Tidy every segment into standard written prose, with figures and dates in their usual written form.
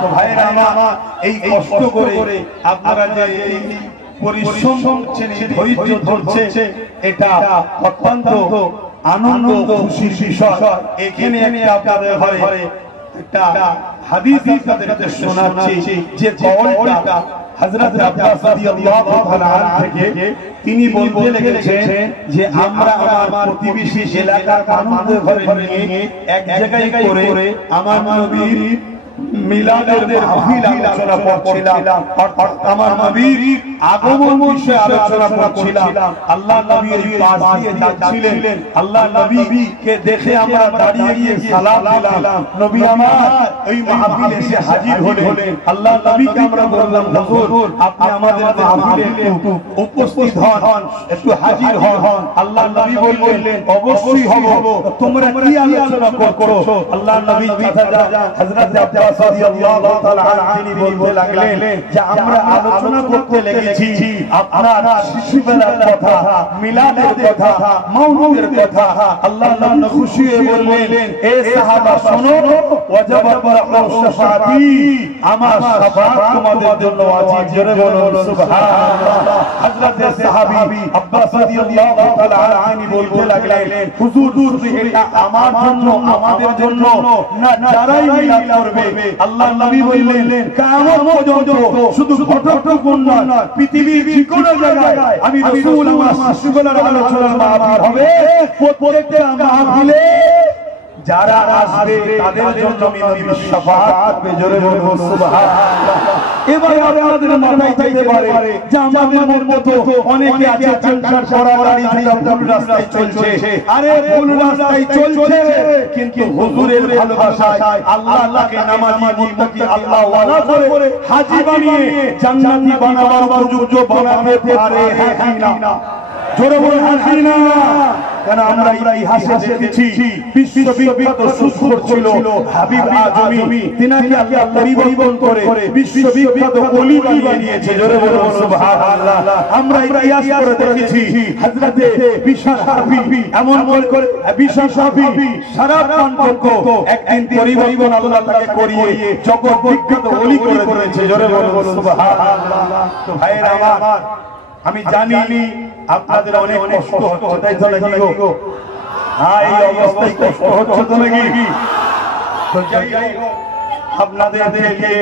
তো ভাইরা আমার এই কষ্ট করে আপনারা যে পরিশ্রম করছেন, ধৈর্য ধরছে, এটা অত্যন্ত আনন্দ খুশির বিষয়। এখানে আপনাদের ঘরে একটা হাদিস আপনাদেরকে শোনাচ্ছি, যে কওলটা হযরত আব্বাস রাদিয়াল্লাহু তাআলা আনহু থেকে তিনি বলতে লেগেছেন যে আমরা আমার প্রতিবেশী এলাকার মানুষদের ঘরে নিয়ে এক জায়গায় করে আমার নবীর মিলাদের মাহফিল আলোচনা করছিলাম, অর্থাৎ আমার নবীর আগমন বিষয়ে আলোচনা করছিলাম। আল্লাহ নবী এই পাশ দিয়ে যাচ্ছিলেন, আল্লাহ নবীকে দেখে আমরা দাঁড়িয়ে গিয়ে সালাম দিলাম। নবী আমার এই মাহফিলে এসে হাজির হলেন। আল্লাহ নবীকে আমরা বললাম, হুজুর আপনি আমাদের মাহফিলে একটু উপস্থিত হন, একটু হাজির হন। আল্লাহ নবী বললেন, অবশ্যই হব। তোমরা কি আলোচনা করছো? আল্লাহ নবী হযরত আব্বাস রাদিয়াল্লাহু তাআলা আনহু বলতে লাগলেন যে আমরা আলোচনা করতে লেগেছি আপনার শিশুবেলার কথা, মিলাদের কথা, মাউলুদের কথা। আল্লাহ নবী খুশি হয়ে বললেন, এ সাহাবা শোনো, ওয়াজাবাত লাকুম শাফাআতি, আমার শাফাআত তোমাদের জন্য ওয়াজিব। জোরে বলুন সুবহানাল্লাহ। হযরত সাহাবী আব্বাস রাদিয়াল্লাহু তাআলা আনহু বলতে লাগলেন, হুজুর এটা আমার জন্য, আমাদের জন্য না, যারাই মিলাদ করবে। আল্লাহ নবী বললেন, কিয়ামত পর্যন্ত শুধু ঘটকটুকুন নয়, পৃথিবীর যে কোনো জায়গায় আমি রাসূল আমার শিশুবেলার আলোচনার মাহফিল হবে, প্রত্যেকটা মাহফিলে যারা আসবে তাদের জন্য নবীর শাফাআত হবে। জোরে বলুন সুবহানাল্লাহ। এবারে আপনাদের মাথায় থাকতে পারে যে আমাদের মতো অনেকে আছে সংসার করা গাড়ি থেকে ভুল রাস্তায় চলছে। আরে ভুল রাস্তায় চলছে, কিন্তু হুজুরের ভালোবাসায় আল্লাহকে নামাজি মুত্তাকি আল্লাহ ওয়ালা করে হাজী বানিয়ে জান্নাতি বানাবার উপযুক্ত বানাতে পারে, হ্যাঁ কি না? জোরে বলুন হ্যাঁ না? কেন আমরা ইতিহাসে দেখেছি বিশ্ববিখ্যাত সুৎখোর ছিল হাবিব আজমি, তিনাকে আল্লাহ পরিবর্তন করে বিশ্ববিখ্যাত ওলি বানিয়ে দিয়েছে। জোরে বলুন সুবহানাল্লাহ। আমরা ইতিহাস করে দেখেছি হযরতে বিশাল হাফি, এমন করে বিশাল হাফি শরাব পান করতো, একদিন পরিবর্তন আল্লাহ তাকে করিয়ে জগৎ বিখ্যাত ওলি করে দিয়েছে। জোরে বলুন সুবহানাল্লাহ। তো ভাইরা আমার, আমি জানি আপনাদের অনেক কষ্ট হচ্ছে, তাই তো নাকি গো? হ্যাঁ, এই অবস্থায় কষ্ট হচ্ছে তো নাকি? তো যাই হোক, আপনাদের দেখে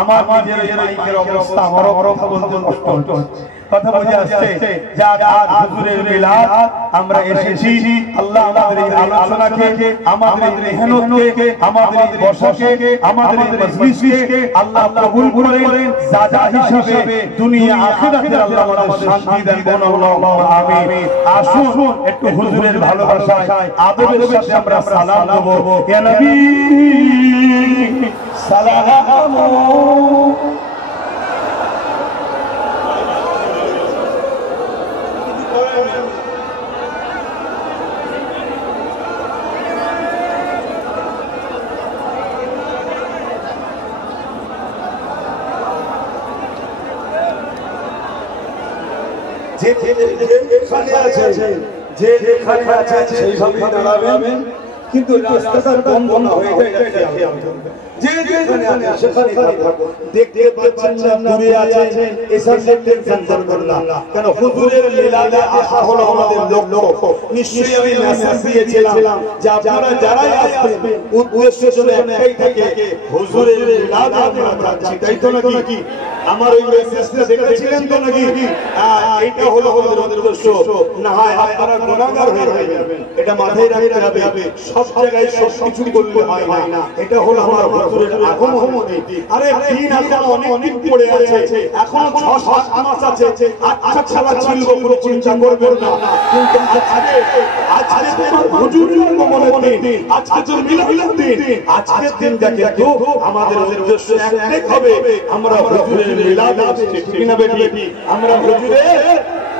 আমার নিজের মাইকের অবস্থা, আমারও কথা বলতে কষ্ট হচ্ছে। কথা বুঝে আসছে? যা আজ হুজুরের মিলাদ আমরা এসেছি, আল্লাহ আমাদের এই আলোচনাকে, আমাদের এই মেহনতকে, আমাদের এই বসাকে, আমাদের এই মজলিসকে আল্লাহ কবুল করেন। জাযা হিসাবে দুনিয়া আখিরাতে আল্লাহ আমাদের শান্তি দেন। বলুন আল্লাহুম্মা আমিন। আসুন একটু হুজুরের ভালোবাসায় আদবের সাথে আমরা সালাম দেব। ইয়া নবী সালামু যেখানে আছে সেইভাবে দাঁড়াবেন, কিন্তু রাস্তাটা বন্ধ না হয়ে যায় খেয়াল করবেন। যেখানে আছে সেখানে থাকুন। দেখতে পাচ্ছেন না দূরে আছেন, এসব টেনশন করবেন না। কেন হুজুরের মিলাদে আসা হলো আমাদের লক্ষ্য। নিশ্চয়ই আমি মেসেজ দিয়েছিলাম যে আপনারা যারাই আসবেন উদ্দেশ্য শুনে একটাই থাকে, হুজুরের মিলাদে আমরা যাচ্ছি, তাই তো নাকি? আমার ওই মেসেজটা দেখেছিলেন তো নাকি? এইটা হলো আমাদের উদ্দেশ্য। না হয় আপনারা গুনাহগার হয়ে যাবেন, এটা মাথায় রাখতে হবে। সব জায়গায় সব কিছু করলে হয় না। এটা হলো আমার হুজুরের আগমন। আরে দিন এখনো অনেক পড়ে আছে, এখনো 6-7 মাস আছে। আচ্ছা ছাড়া চলবো, কোনো চিন্তা করবেন না। কিন্তু আজকে হুজুরের আগমনের দিন, আজকে তো মিলাদের দিন। আজকের দিনটা কিন্তু আমাদের উদ্দেশ্য একটাই হবে, আমরা হুজুরের মিলাদ আসছে, ঠিক না বেটি? আমরা হুজুরের,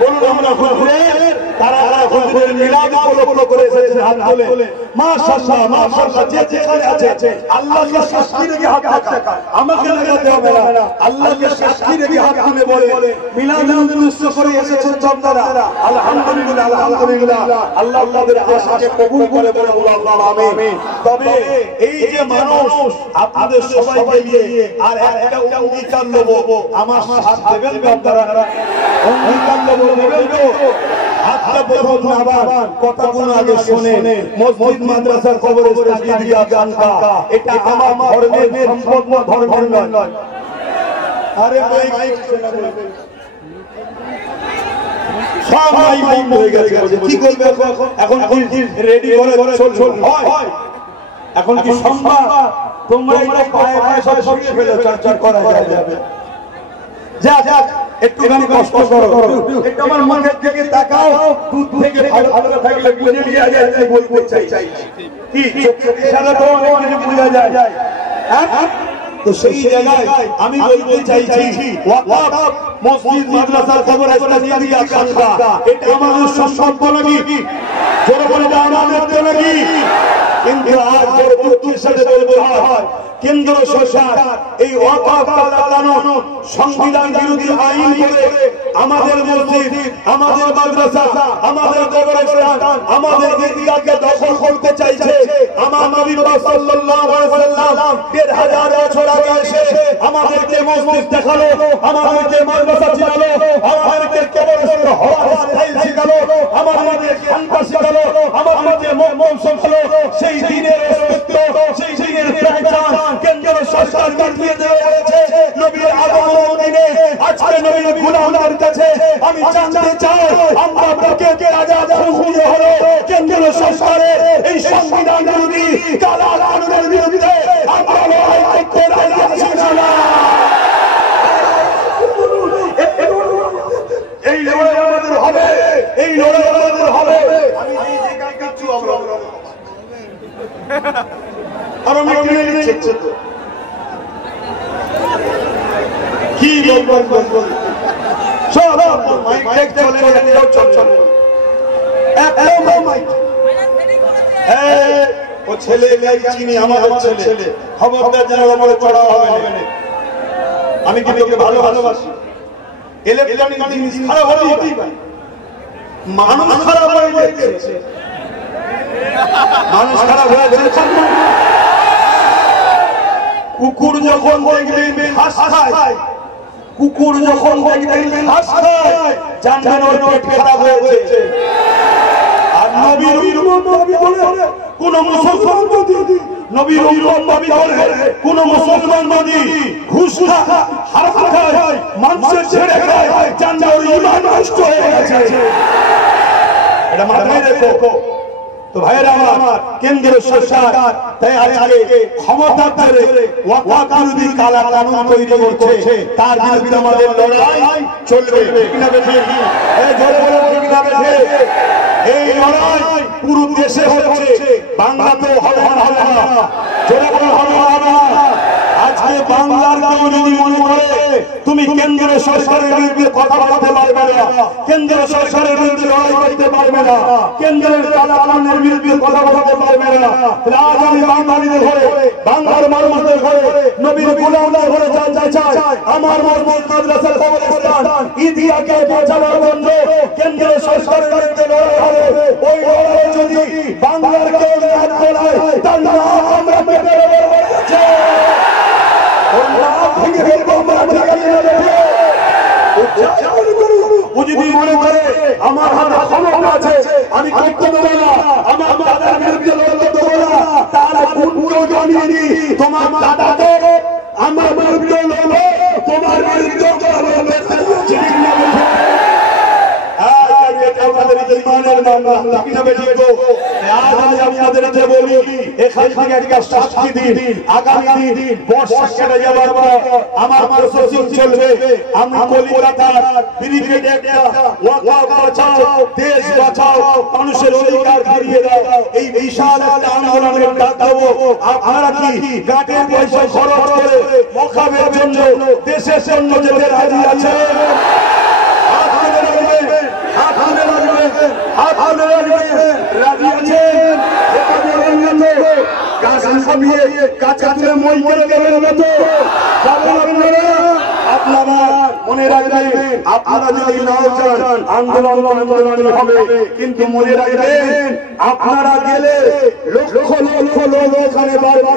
বলুন আমরা হুজুরের কারা কারা হুজুরের মিলাদ উপলক্ষ করে এসেছেন হাত তুলে মাশাআল্লাহ মাশাআল্লাহ যে যেখানে আছে আল্লাহকে সাক্ষী রেখে হাত দেখান আমাকে লাগাতে হবে না আল্লাহকে সাক্ষী রেখে হাত তুলে বলে মিলাদ উৎসব করে এসেছেন চন্দারা আলহামদুলিল্লাহ আলহামদুলিল্লাহ আল্লাহ আপনাদের আশাকে কবুল করে বলে আল্লাহ আমিন তবে এই যে মানুষ আপনাদের সবাইকে নিয়ে আর একটা অঙ্গীকার নেব আমার সাথ দেবেন আপনারা অঙ্গীকার নেব নেবেন তো হাতটা প্রথম আবার কথাগুলো আগে শুনে মসজিদ মাদ্রাসার কবরস্থান ঈদগাহ খানকা এটা আমার ধর্মের সম্পদ না ধর্মের নয় আরে মাইক সব মাইক বন্ধ হয়ে গেছে কি করবে এখন কি রেডি করে চল হয় এখন কি সম্ভব তোমরা এটা পায়ে পায়ে সব সরিয়ে ফেলে চর্চা করা যাবে যা যা একটুখানি কষ্ট করো একটু আমার মুখের দিকে তাকাও দুধ থেকে ভালো ভালো থাকলে বুঝে নিয়ে যায় তাই বলতে চাই কি চোখের ইশারা তো অনেক কিছু বোঝা যায় হ্যাঁ তো সেই জায়গায় আমি বলতে চাইছি ওয়াকফ মসজিদ মাদ্রাসার কবরস্থান ঈদগাহ খানকা এটা আমাদের সম্পদ নাকি জোরে বলে দাও আমাদের নাকি কিন্তু আজ বড় দুঃখের সাথে বলবো হয় কেন্দ্র সরকার এই ওয়াকফ কানুন সংবিধান বিরোধী আইন করে আমাদের মসজিদ আমাদের মাদ্রাসা আমাদের কবরস্থান আমাদের ঈদগাহকে দখল করতে চাইছে আমার নবী সাল্লাল্লাহু আলাইহি ওয়াসাল্লাম ১৫০০ বছর আগে এসে আমাদেরকে মসজিদ দেখালো আমাদেরকে মাদ্রাসা শিখালো আমাদেরকে কবরস্থান হওয়ার স্টাইল শিখালো আমাদেরকে খানকা শিখালো আমাদেরকে মৌসুম ছিল সেই দিনের অস্তিত্ব সেই দিনের পহচান কেন্দ্র সরকার দিয়ে দেওয়া হয়েছে নবীর আগমন দিনে আজকে নবীর গুনাহগার কাছে আমি জানতে চাই আমরা কে কে আজাদ খুশি হলো কেন্দ্র সরকারের এই সংবিধান বিরোধী কালা কানুনের বিরুদ্ধে আমরা লড়াই করতে রাজি আছি না এই লড়াই আমাদের হবে এই লড়াই আমাদের হবে আমি এই জায়গায় কিছু আমরা আর আমি টেনে নিচ্ছে তো কি বলবো সব মাইক টেক চলে যাও চল একদম মাইক ও ছেলে মেয়ে চিনি আমাদের ছেলে খবরদার যেন আমার চড়া হবে না আমি কি তোকে ভালোবাসি ইলেকট্রনিক জিনিস খারাপ হতেই পারে মানুষ খারাপ হয়ে যাচ্ছে মানুষ খারাপ হয়ে যাচ্ছে কুকুর যখন দেখবেন ঘাস খায় কুকুর যখন দেখবেন ঘাস খায় জানবেন ওর পেট খারাপ হয়েছে আর নবীর নবী বলে কোন মুসলমান যদি নবীর নবী বলে কোন মুসলমান যদি ঘুষ খায় হারাম খায় মানুষের ছেড়ে খায় জানবেন ওর ঈমান নষ্ট হয়ে গেছে এটা মাথায় রেখো তো ভাইরা আমার কেন্দ্র সরকার তাই আজকে ক্ষমতা ধরে ওয়াকফ বিরোধী কালা কানুন তৈরি করছে তার বিরুদ্ধে আমাদের লড়াই চলবে কিনা বেঠে এই জোরে বলে কিনা বেঠে এই লড়াই পুরো দেশে হচ্ছে বাংলাতেও হবে না জোরে বলে হবে না আজকে বাংলার কেউ যদি মনে করে তুমি কেন্দ্র সরকারের বিরুদ্ধে কথা বলতে পারবে না কেন্দ্র সরকারের বিরুদ্ধে লড়াই করতে পারবে না কেন্দ্রের কালা কানুনের বিরুদ্ধে কথা বলতে পারবে না আজ আমি বাঙালিদের ঘরে বাংলার মানুষদের ঘরে নবীর গোলামদের ঘরে জানতে চাই আমার মসজিদ মাদ্রাসার কবরস্থান ঈদগাহকে বাঁচানোর জন্য কেন্দ্র সরকারের বিরুদ্ধে লড়াই হবে ওই লড়াই যদি বাংলার কেউ হাত তোলায় তার নাম আমরা মেনে নেব মনে করে আমার হাতে ক্ষমতা আছে আমি করতে দেবো না আমার দাদার বিরুদ্ধে লড়তে দেবো না তার গুণকেও জানিয়ে নি তোমার দাদাকে আমার বিরুদ্ধে লড়বে তোমার বিরুদ্ধে এখান থেকে একটা শাস্তি দিন আগামী দিন বর্ষা কেটে যাওয়ার পর আমার প্রশাসন চলবে আমি কলিকাতার বিরিগেডে একটা ওয়াকফ বাঁচাও দেশ বাঁচাও মানুষের অধিকার ফিরিয়ে দাও এই বিশাল একটা আন্দোলনের ডাক দেবো আপনারা কি গাটের পয়সা খরচ করে মোকাবের জন্য দেশের জন্য যেতে রাজি আছেন হাত তুলে রাখবেন। রাজি আছেন? এটা বলবেন না তো গাছ খাবিয়ে কাঁচা তুলে মই করে দেবেন না তো? যাবেন আপনারা? আপনারা মনে রাখবেন, আপনারা যদি নাও চান আন্দোলন হবে, কিন্তু মনে রাখবেন আপনারা গেলে লক্ষ লক্ষ লোক ওখানে বাড়বে,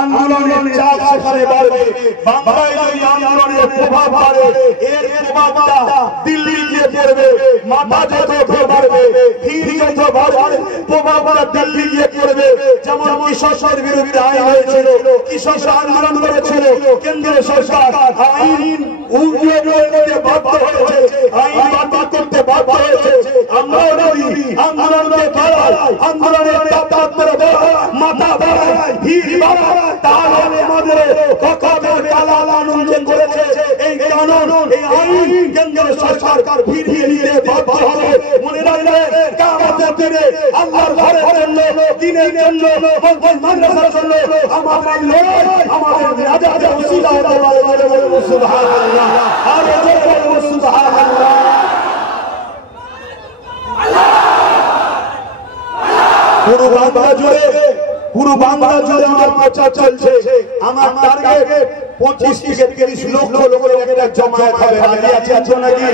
আন্দোলনের চাপ সেখানে বাড়বে। বাংলায় যদি আন্দোলনের প্রভাব বাড়ে, এর প্রভাবটা দিল্লি গিয়ে পড়বে, মাথা যত বাড়বে, ধীর যত বাড়বে, প্রভাবটা দিল্লি গিয়ে পড়বে। যেমন কৃষকের বিরুদ্ধে আইন হয়েছিল, কৃষক আন্দোলন করেছিল, কেন্দ্রীয় সরকার আইন উল্টে করতে বাধ্য হয়েছে, আইন বাতিল করতে বাধ্য হয়েছে। আমরাও যদি আন্দোলনকে বাড়াই, আন্দোলনের তাপমাত্রা বাড়াই, মাথা বাড়াই, ভিড় বাড়াই, তাহলে আমাদের কখনো কালা আন্দোলন করেছে এই কানুন, এই আইন কেন্দ্রীয় সরকার ফিরিয়ে নিতে বাধ্য হবে। মনে রাখবেন, কিয়ামতের দিনে আল্লাহর ঘরের জন্য, দ্বীনের জন্য, মসজিদ মাদ্রাসার জন্য আমাদের লড়াই, আমাদের নাজাতের ওসিলা হতে পারে। সুবহানাল্লাহ, আর বলবো সুবহানাল্লাহ। পুরো বাংলা জুড়ে আমার প্রচার চলছে। আমার টার্গেট 25 থেকে 30 লক্ষ লোকের একটা জমায়েত হবে। রাজি আছে নাকি?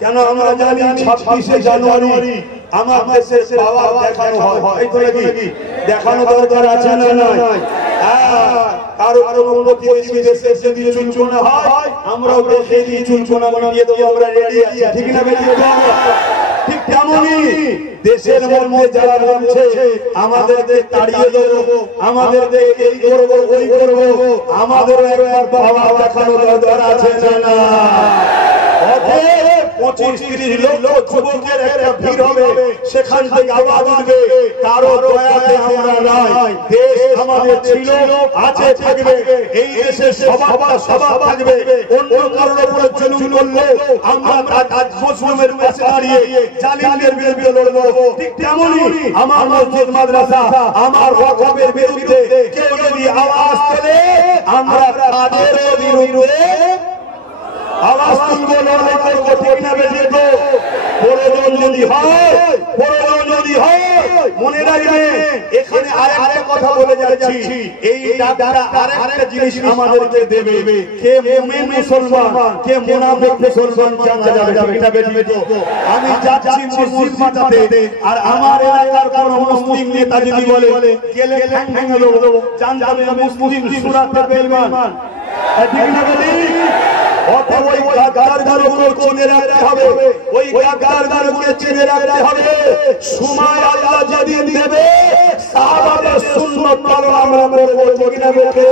কেন আমরা জানি 26শে জানুয়ারি আমার দেশের পাওয়ার দেখানো হয়, এই তো নাকি? দেখানো দরকার আছে না নাই? কারো প্রতিবেশী দেশের যদি চুলচুনা হয়, আমরাও দেখে দিয়ে চুলচুনা বানিয়ে দেবো, আমরা রেডি আছি, ঠিক না বেশি? ঠিক তেমনই দেশের মধ্যে যারা রয়েছে আমাদেরকে তাড়িয়ে দেবো, আমাদেরকে এই করবো ওই করবো, আমাদেরও একবার পাওয়ার দেখানো দরকার আছে না? 25-30 লক্ষ যুবকের একটা ভিড় হবে, সেখান থেকে আওয়াজ উঠবে, কারো দয়াতে আমরা নাই, দেশ আমাদের ছিল, আছে, থাকবে, এই দেশে সবার থাকবে। অন্য কারোর উপরে জুলুম করলে আমরা মুসলিমের পাশে দাঁড়িয়ে জালিমদের বিরুদ্ধে লড়বো। ঠিক তেমনই আমার মসজিদ মাদ্রাসা, আমার ওয়াকফের বিরুদ্ধে কেউ যদি আওয়াজ তোলে, আমরা তাদের বিরুদ্ধে আওয়াজ তুলবো, লড়াই করবো, ঠিক না বেশি? প্রয়োজন যদি হয়, মনে রাখবেন, এখানে আরেকটা কথা বলে যাচ্ছি, এই ডাক্তার আরেকটা জিনিস আমাদেরকে দেবে, কে মুমিন মুসলমান, কে মুনাফিক মুসলমান জানা যাবে, ঠিক না বেশি? আমি যাচ্ছি মসজিদ মাতাতে, আর আমার এলাকার কোন মুসলিম নেতা যদি বলে গেলে ঠ্যাং ভেঙে দেবো, জানতে হবে মুসলিম সুরাতে বেঈমান, ঠিক না বেশি? অতএব ওই গাদ্দারগুলোকে চিনে রাখতে হবে, ওই গাদ্দারগুলোকে চিনে রাখতে হবে। সময় আল্লাহ যেদিন দেবে, সাহাবাদের সুন্নাত পালন আমরা করব, ঠিক না বেশি?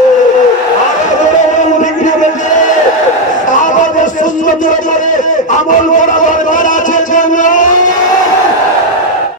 সাহাবাদের সুন্নাতের উপরে আমল করা